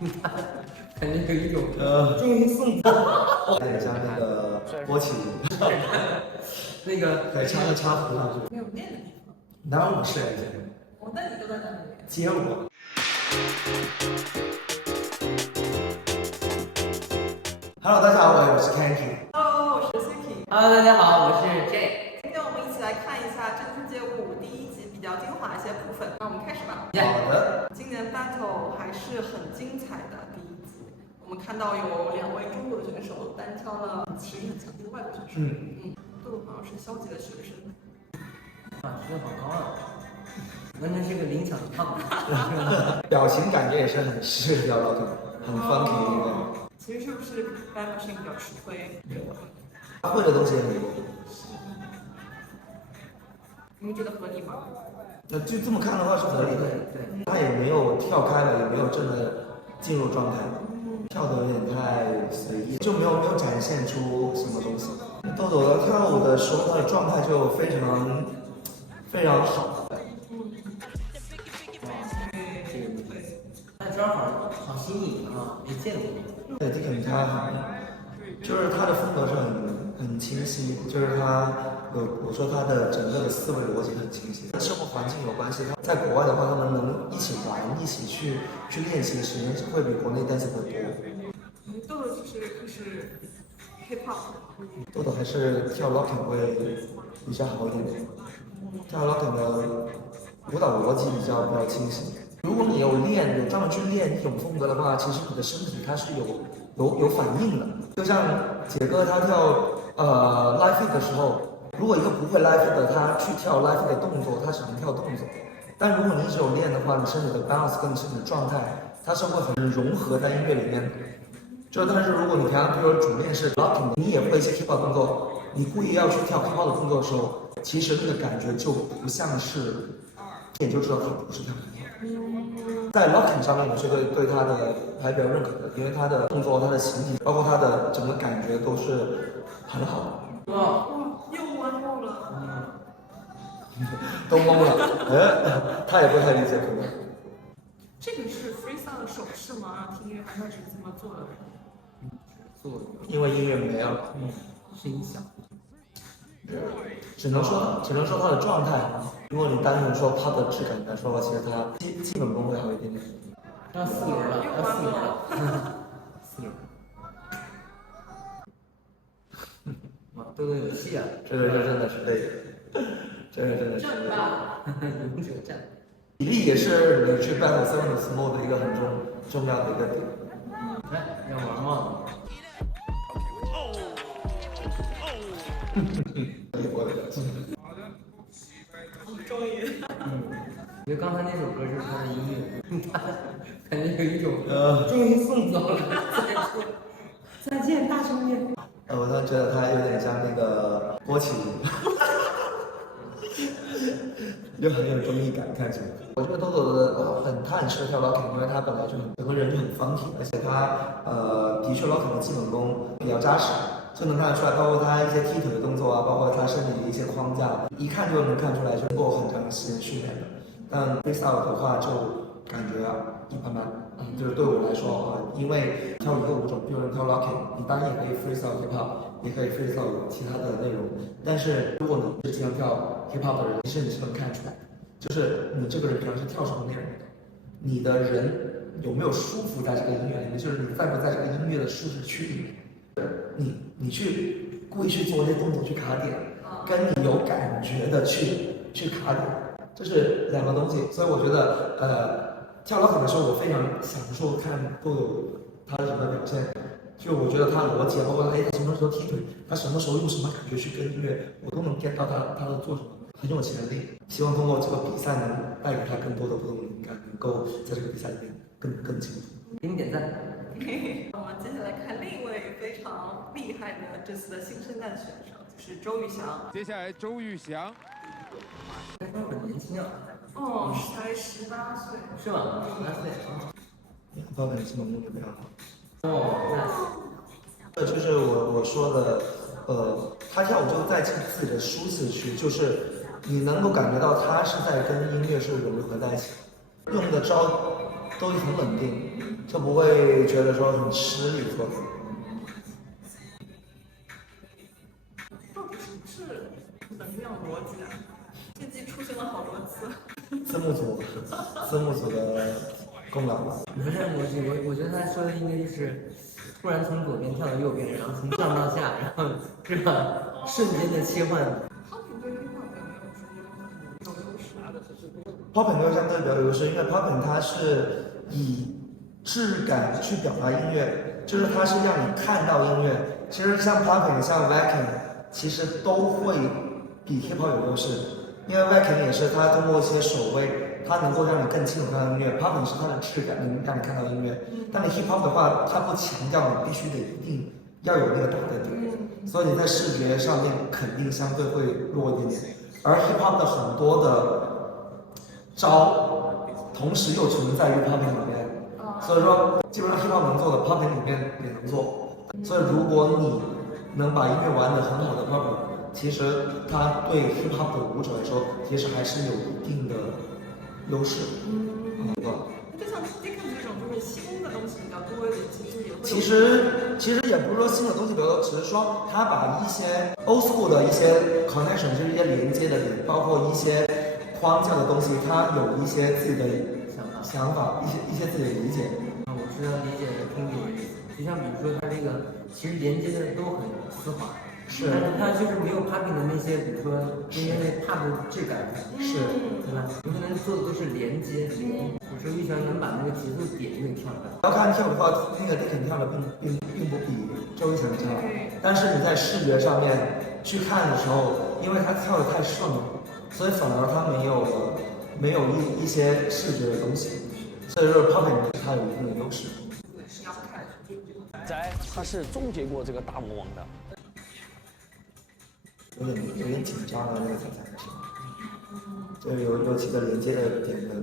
感觉有一种终于送走，有点像那个郭启明，那个对，插个插图上去。没有练的地方。哪有我是来着？那你都在哪里练？接我。Hello， 大家好，我是 Kanky。Hello， 我是 Suki。Hello， 大家好，我是 Jay。今天我们一起来看一下《珍珠街舞》第一集比较精华一些部分。那我们开始吧。好的。今年 battle 还是很精彩的第一集，我们看到有2位中国的选手单挑了实力很强劲的外国选手。豆豆好像是消极的学生。啊，吃的好高啊！完全是个领奖胖。表情感觉也是很适调的，很 funky 的一个。其实是不是 Bad Machine 比较吃亏？他会的东西也很多。你们觉得合理吗？那就这么看的话是合理的。对。他也没有跳开了，也没有真的进入状态，跳的有点太随意，就没有展现出什么东西。豆豆的跳舞的时候，他的状态就非常好。那正好好新颖啊，没见过。对，这个他就是他的风格是很清晰，就是他我说他的整个的思维逻辑很清晰，跟生活环境有关系。他在国外的话，他们能一起玩，一起去练习的时间会比国内单词的多。豆豆就是 hip hop。豆豆还是跳 locking 会比较好一点，跳 locking 的舞蹈逻辑比较清晰。如果你有专门去练一种风格的话，其实你的身体它是有反应的。就像杰哥他跳live feed 的时候，如果一个不会 live feed 的他去跳 live feed 的动作，他只能跳动作。但如果你一直有练的话，你身体的 balance 跟你身体的状态，它是会很融合在音乐里面。但是如果你平常比如说主练是 locking， 你也会一些 hip hop 动作，你故意要去跳 hip hop 的动作的时候，其实那个感觉就不像是，也就知道它不是跳 hip hop。在 locking 上面，我是对他的还比较认可的，因为他的动作、他的形体，包括他的整个感觉都是很好的。哇，又弯肉了。都懵了，他也不太理解可能。这个是 freestyle 的手势吗？让听音乐还是这么做的？因为音乐没了，是音响。只能说他的状态。如果你单纯说他的质感来说的话，其实他基本功会好一点点。要4轮了，要4轮了，4轮。哇，豆豆有戏啊！这真的是累的，这个真的是累的。勇者战。体力也是你去 battle 7 small 的一个很重要的一个点。来，要玩吗？终于。我觉得刚才那首歌就是他的音乐，感觉有一种终于送走了，再见，大兄弟。我突然觉得他有点像那个郭启明，就很有综艺感，看起来。我觉得豆豆的他很适合跳 locking， 因为他本来就整个人就很 funky， 而且他的确 locking 的基本功比较扎实。就能看得出来，包括他一些踢腿的动作啊，包括他身体的一些框架，一看就能看出来是经过很长时间训练的。但 freestyle 的话就感觉一般般，就是对我来说的话，因为跳一个舞种，比如跳 locking， 你当然也可以 freestyle hip hop， 也可以 freestyle 其他的内容。但是如果你是经常跳 hip hop 的人，其实你是能看出来，就是你这个人平常是跳什么内容的，你的人有没有舒服在这个音乐里面，就是你在不在这个音乐的舒适区里面。你去故意去做一些动作去卡点，跟你有感觉的去卡点，这是2个东西。所以我觉得跳 locking 的时候，我非常享受看豆豆他的整个表现。就我觉得他逻辑，包括他什么时候踢腿，他什么时候用什么感觉去跟音乐，我都能 get 到他的做什么，很有潜力。希望通过这个比赛能带给他更多的不同的灵感，能够在这个比赛里面更进步。给你点赞。我们接下来看另一位非常厉害的这次的新生代选手，就是周玉翔。接下来周玉翔，他很年轻啊。才18岁。是吗？18岁。包括基本功就非常好。就是我说的，他跳舞就在自己的舒适区，就是你能够感觉到他是在跟音乐是融合在一起，用的招都很稳定。就不会觉得说很吃力做。到底是不是能量逻辑啊？这季出现了好多次。字幕组的功劳吧。不是逻辑，我觉得他说的应该就是突然从左边跳到右边，然后从上到下，然后是吧？瞬间的切换。Popping 对相对比较有优势，因为 Popping 它是以质感去表达音乐，就是它是让你看到音乐。其实像 Popping 像 Wacken 其实都会比 Hip Hop 有优势，因为 Wacken 也是它通过一些手位，它能够让你更清楚看到音乐。Popping 是它的质感能让你看到音乐，但你 Hip Hop 的话，它不强调你必须得一定要有那个打的点，所以你在视觉上面肯定相对会弱一点点。而 Hip Hop 的很多的招，同时又存在于 Popping 里面，所以说基本上 Hip Hop 能做的 Popping 里面也能做。所以如果你能把音乐玩得很好的 Popping， 其实它对 Hip Hop 的舞者来说，其实还是有一定的优势。就像 Dickens 这种就是新的东西比较多一点，其实也会。其实也不是说新的东西比较多，只是说他把一些 old school 的一些 connection， 就是一些连接的点，包括一些框架的东西，他有一些自己的想法，一些自己的理解。我知道理解的听懂意思，就像比如说它这个其实连接的都很丝滑，但是它就是没有 Popping 的那些，比如说中间那 pop 的质感，对吧？有可能做的都是连接连，有时候一拳能把那个节奏点给跳出来。要看跳的话，那个 Dickens 跳的并不比周一翔跳，但是你在视觉上面去看的时候，因为他跳的太顺了，所以反而他没有一些视觉的东西，所以说 Popping 它有一定的优势。在他是终结过这个大魔王的。有点紧张的那个彩彩是，就有几个连接的点的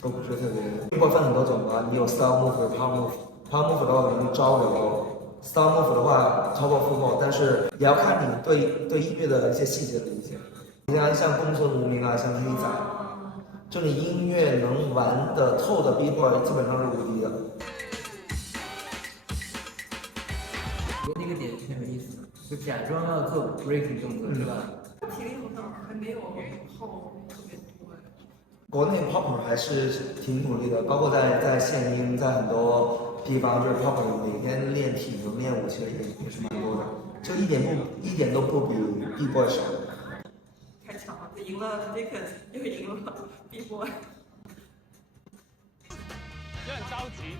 都不是特别。Hip-Hop 分很多种吧，你有 Style Move 有 Power Move。Power Move 的话可能招流 ，Style Move 的话超过 Full， 但是也要看你对音乐的一些细节的理解。你像公孙无名啊，像黑仔，就你音乐能玩得透的 B-Boy 基本上是无敌的。那个点挺有意思的，就假装要做 breaking 动作，是吧？体力好像还没有后特别多。国内 popper 还是挺努力的，包括在献音，在很多地方，就是 popper 每天练体能、练舞，其实也是蛮多的，就一点都不比 B-boy 少。太强了，他赢了 Dickens， 又赢了 B-boy。有点着急。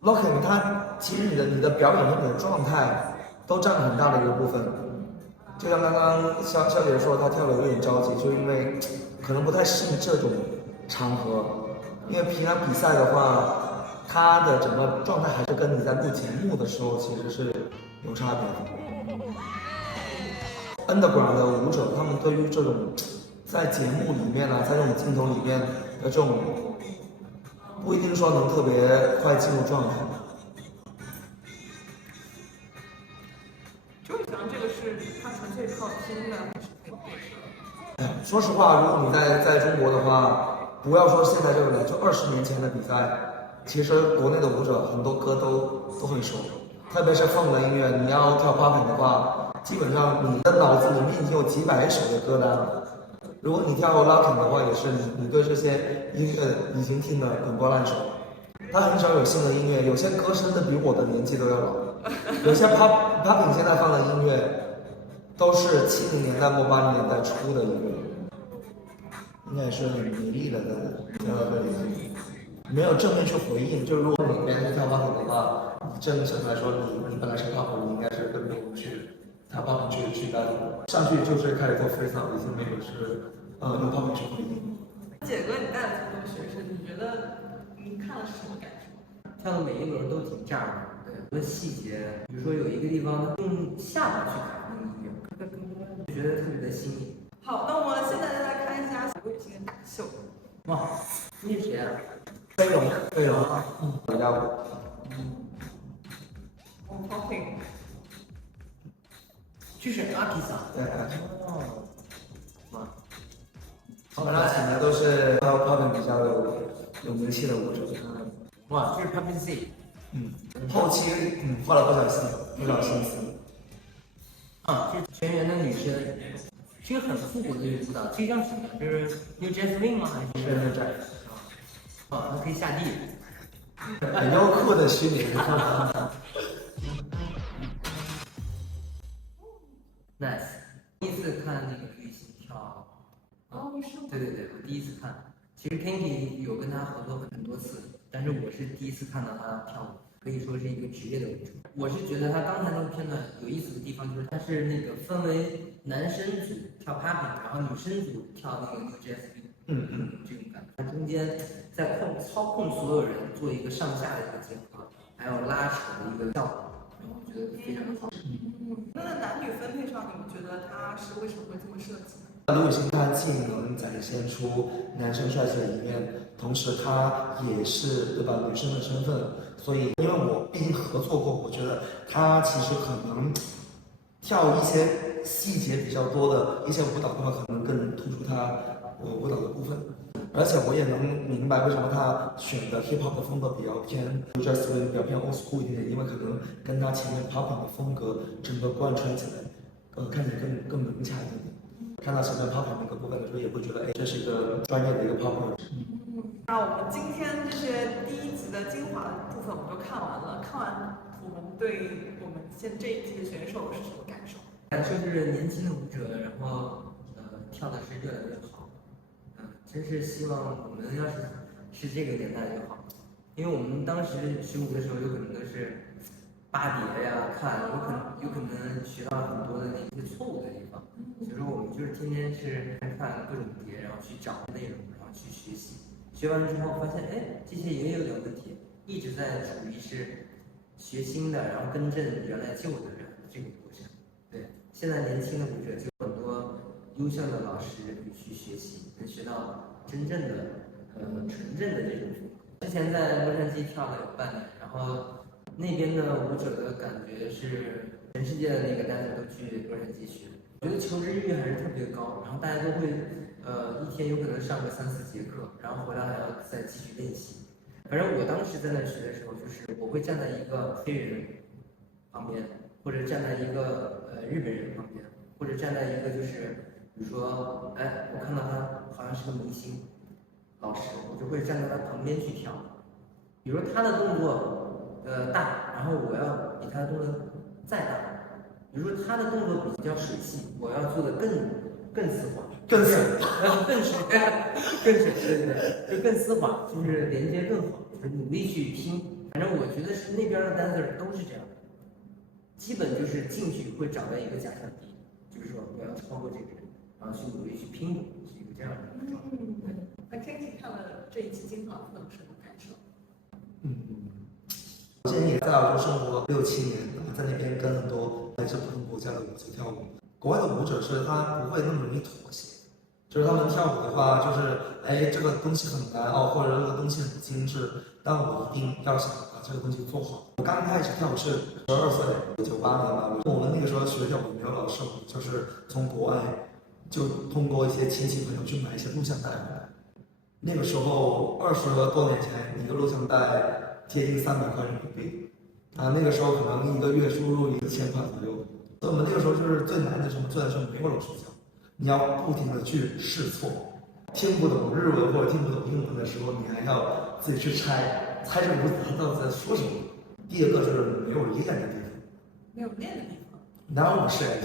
Locking 它其实你的表演和你的状态都占了很大的一个部分。就像刚刚肖姐说，她跳的有点着急，就因为可能不太适应这种场合。因为平常比赛的话，她的整个状态还是跟你在录节目的时候其实是有差别的。Underground 的舞者，他们对于这种在节目里面啊，在这种镜头里面的这种，不一定说能特别快进入状态。周宇翔这个是他纯粹靠拼的，还是配合？说实话，如果你在中国的话，不要说现在这个了，就20年前的比赛，其实国内的舞者很多歌都很熟，特别是funk的音乐，你要跳 popping 的话，基本上你的脑子里面已经有几百首的歌单了。如果你跳 locking 的话，也是你对这些音乐已经听得滚瓜烂熟。他很少有新的音乐，有些歌甚至比我的年纪都要老。有些 popping 现在放的音乐都是70年代末80年代初的音乐，应该也是很美丽的跳到这里去，没有正面去回应。就是如果你别人去跳 popping 的话，正式来说你本来是 popping， 你应该是跟别人去跳 popping 去搭上去就是开始做 freestyle， 已经没有是用 popping 去回应。姐哥，你带了这么多学生，你觉得你看了是什么感受？跳的每一轮都挺炸的，对，细节，比如说有一个地方用下巴去打那个音乐，就觉得特别的新颖。好，那我们现在再来看一下小鬼星的大秀。哇，你是谁啊？飞龙，李佳武。popping。去选阿皮萨。对。哦。哇。他请的都是popping比较有名气的舞者。哇，这是 Pumping C。后期花了不少心思。啊，这是全员的女生，是一个很复古的舞蹈，这叫什么？这是 New Jazz Swing 吗？还是 New Jazz？啊，它可以下地。很优酷的虚拟。Nice。第一次看那个吕行跳。哦，是吗？对对对，我第一次看。其实 Kenki 有跟他合作很多次，但是我是第一次看到他跳舞，可以说是一个职业的舞者。我是觉得他刚才那个片段有意思的地方，就是他是那个分为男生组跳 popping， 然后女生组跳那个 New Jazz Swing， 这种感觉。他中间在操控所有人做一个上下的一个结合，还有拉扯的一个效果，然后我觉得非常好。那男女分配上，你们觉得他是为什么会这么设计呢？刘雨昕他既能展现出男生帅气的一面，同时他也是对吧女生的身份，所以因为我毕竟合作过，我觉得他其实可能跳一些细节比较多的一些舞蹈的话，可能更突出他舞蹈的部分。而且我也能明白为什么他选的 hip hop 的风格比较偏 jazz swing， 比较偏 old school 一点，因为可能跟他前面 popping 的风格整个贯穿起来，看起来更融洽一点。看到前面 popping 那个部分的时候，也会觉得，哎，这是一个专业的一个 popper。那我们今天这些第一集的精华的部分我们都看完了，看完我们对我们这一季的选手是什么感受？感受就是年轻的舞者，然后跳的是越来越好。真是希望我们要是这个年代就好，因为我们当时学舞的时候，有可能都是扒碟呀、看，有可能学到很多的那些错误的地方。所以说我们就是天天是看各种碟，然后去找内容，然后去学习。学完了之后发现，哎，这些也有点问题，一直在处于是学新的，然后更正原来旧的这个过程。对，现在年轻的舞者就很多优秀的老师可以去学习，能学到真正的纯正的这种风格。之前在洛杉矶跳了有半年，然后那边的舞者的感觉是全世界的那个dancer都去洛杉矶学，我觉得求知欲还是特别高，然后大家都会一天有可能上个3、4节课，然后回来还要再继续练习。反正我当时在那学的时候，就是我会站在一个黑人旁边，或者站在一个日本人旁边，或者站在一个就是比如说，哎，我看到他好像是个明星老师，我就会站在他旁边去跳。比如说他的动作大，然后我要比他的动作再大。比如说他的动作比较水细，我要做的更丝滑，更水，对对对，就更丝滑，就是连接更好，就是努力去拼。反正我觉得是那边的 dancer 都是这样的，基本就是进去会找到一个假想敌，就是说我要超过这个人，然后去努力去拼搏，是一个这样的状态。那 Kenki 看了这一期精华有什么感受？我之前也在澳洲生活6、7年，在那边跟很多来自不同国家的舞者跳舞。国外的舞者是他不会那么容易妥协，就是他们跳舞的话，就是哎这个东西很难哦，或者这个东西很精致，但我一定要想把这个东西做好。我刚开始跳舞是12岁，98年吧。我们那个时候学跳舞没有老师，就是从国外就通过一些亲戚朋友去买一些录像带回来。那个时候20多年前，一个录像带接近300块人民币，那个时候可能一个月收入1000块左右。所以我们那个时候就是最难的什么？最难的是没有老师教，你要不停的去试错，听不懂日文或者听不懂英文的时候，你还要自己去猜这个舞者到底在说什么。第二个就是没有练的地方，没有练的地方。哪有是练？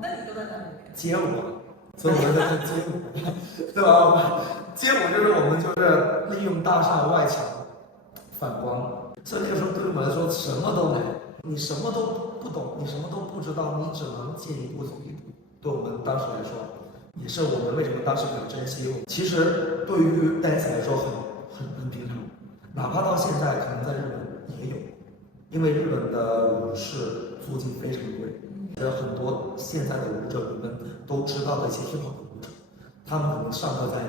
那你都在哪里练？街舞，所以我们在街舞，对吧？街舞就是我们就是利用大厦外墙反光，所以那个时候对于我们来说什么都没，你什么都不懂，你什么都不知道，你只能进一步走一步。对我们当时来说，也是我们为什么当时比较珍惜。其实对于 dance 来说很平常，哪怕到现在可能在日本也有，因为日本的舞室租金非常贵。很多现在的舞者，你们都知道的一些 hip hop 的舞者，他们可能上课在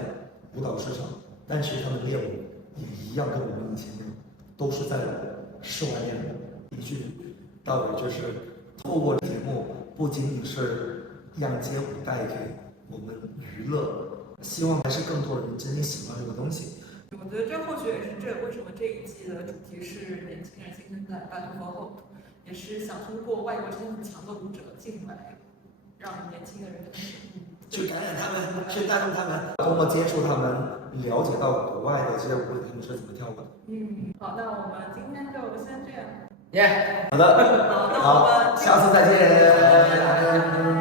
舞蹈室上，但是他们练舞也一样，跟我们以前那样，都是在室外练的。一句到尾就是透过节目，不仅仅是让街舞带给我们娱乐，希望还是更多人真正喜欢这个东西。我觉得这或许也是为什么这一季的主题是年轻人新生代 Battle for Hope， 也是想通过外国真的很强的舞者进来，让年轻的人开始去感染他们，去带动他们，通过接触他们，了解到国外的这些舞者他们是怎么跳舞的。好，那我们今天就先这样。耶，好的，好，那我们下次再见。